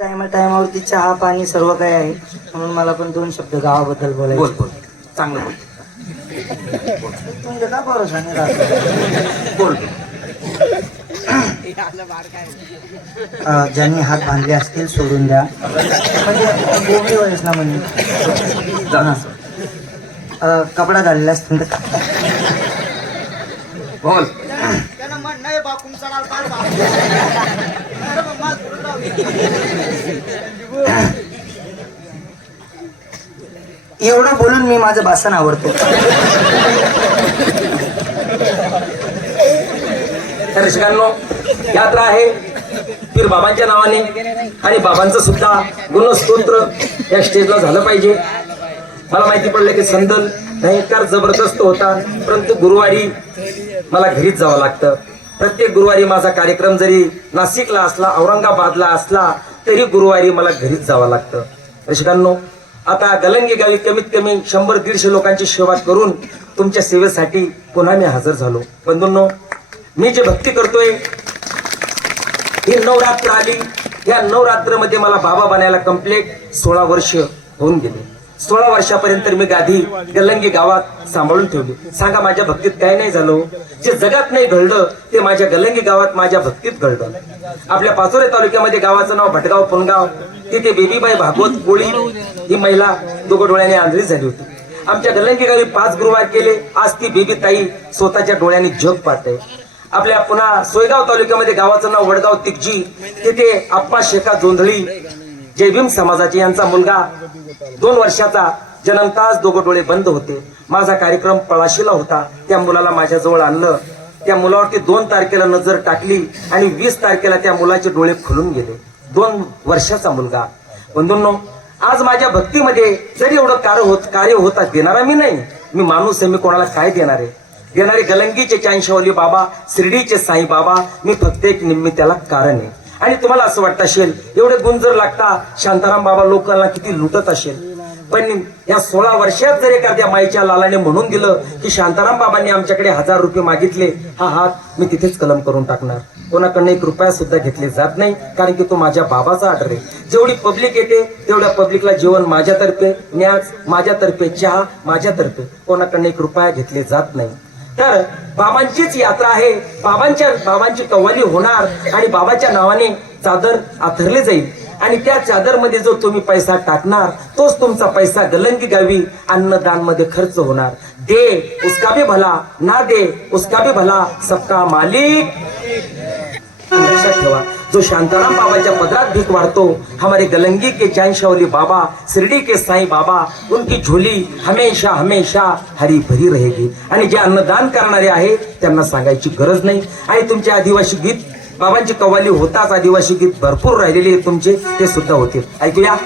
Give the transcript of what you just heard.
टायमा टायमावरती चहा पाणी सर्व काही आहे. म्हणून मला पण दोन शब्द गावाबद्दल बोल बोलायचे. बोल चांगलं बोल. तुमच्या का राहत? बोल. अं, ज्यांनी हात बांधले असतील सोडून द्या. म्हणजे वयस ना म्हणजे. अं, कपडा घाललेला असतील तर. बोल. एवढं बोलून मी माझं भाषण आवडतो. तर रसिकांनो यात्रा आहे पीर बाबांच्या नावाने आणि बाबांचं सुद्धा गुणस्तोत्र या स्टेजला झालं पाहिजे. मला माहिती पडलं की संदल भयंकर जबरदस्त होता परंतु गुरुवारी मला घरीच जावं लागतं. प्रत्येक गुरुवारी माझा कार्यक्रम जरी नाशिकला असला औरंगाबादला असला तरी गुरुवारी मला घरीच जावं लागतं. रसिकांनो आता गलंगी गावी कमीत कमी शंभर दीडशे लोकांची सेवा करून तुमच्या सेवेसाठी पुन्हा मी हजर झालो. बंधूंनो मी जे भक्ती करतोय ही नवरात्र आली. या नवरात्रमध्ये मला बाबा बनायला कंप्लीट सोळा वर्ष होऊन गेले. सोळा वर्षापर्यंत मी गादी गल्लंगी गावात सांभाळून ठेवली. सांगा माझ्या भक्तीत काय नाही झालं? जे जगात नाही घडलं ते माझ्या गल्लंगी गावात माझ्या भक्तीत घडलं. आपल्या पाचोरे तालुक्यामध्ये गावाचं नाव भटगाव पुनगाव तिथे बेबीबाई भागवत कोळी ही महिला दोघं डोळ्याने आंधळी झाली होती. आमच्या गल्लंगी गावी पाच गुरुवार केले आज ती बेबी ताई स्वतःच्या डोळ्याने जग पाहते आपल्या पुन्हा सोयगाव तालुक्यामध्ये गावाचं नाव वडगाव तिकजी तिथे आप्पा शेखा जोंधळी जय भीम समाजाचे यांचा मुलगा. दोन वर्षाचा जन्मताच दोघं डोळे बंद होते. माझा कार्यक्रम पळाशीला होता. त्या मुलाला माझ्याजवळ आणलं. त्या मुलावरती दोन तारखेला नजर टाकली आणि वीस तारखेला त्या मुलाचे डोळे खुलून गेले. दोन वर्षाचा मुलगा. बंधूंनो आज माझ्या भक्तीमध्ये जरी एवढं कार्य होत कार्य होता देणारा मी नाही. मी माणूस आहे मी कोणाला काय देणार आहे? देणारे गलंगीचे चांशावली बाबा शिर्डीचे साई बाबा मी फक्त एक निम्मी कारण आहे. आणि तुम्हाला असं वाटत असेल एवढे गुण जर लागता शांताराम बाबा लोकांना किती लुटत असेल. पण या सोळा वर्षात जर एखाद्या माईच्या लालाने म्हणून दिलं की शांताराम बाबांनी आमच्याकडे हजार रुपये मागितले हा हात मी तिथेच कलम करून टाकणार. कोणाकडनं एक रुपया सुद्धा घेतले जात नाही कारण की तो माझ्या बाबाचा ऑर्डर आहे. जेवढी पब्लिक येते तेवढ्या पब्लिकला जेवण माझ्यातर्फे न्याज माझ्यातर्फे चहा माझ्यातर्फे. कोणाकडनं एक रुपया घेतले जात नाही. तर बाबांचीच यात्रा आहे. बाबांच्या बाबांची कव्वाली होणार आणि बाबाच्या नावाने चादर आथरली जाईल. आणि त्या चादरमध्ये जो तुम्ही पैसा टाकणार तोच तुमचा पैसा गलंगी गावी अन्नदानमध्ये खर्च होणार. दे उसका भी भला ना दे उसका भी भला सबका मालिक. लक्षात ठेवा. जो शांताराम बाबाच्या पदरात भीक वाढतो हमारे गलंगी के चैनशावली बाबा शिरडी के साई बाबा उनकी झोली हमेशा हमेशा हरी भरी रहेगी. आणि जे अन्नदान करणारे आहे त्यांना सांगायची गरज नाही. आणि तुमचे आदिवासी गीत बाबांची कव्वाली होताच आदिवासी गीत भरपूर राहिलेले तुमचे ते सुद्धा होते ऐकूया.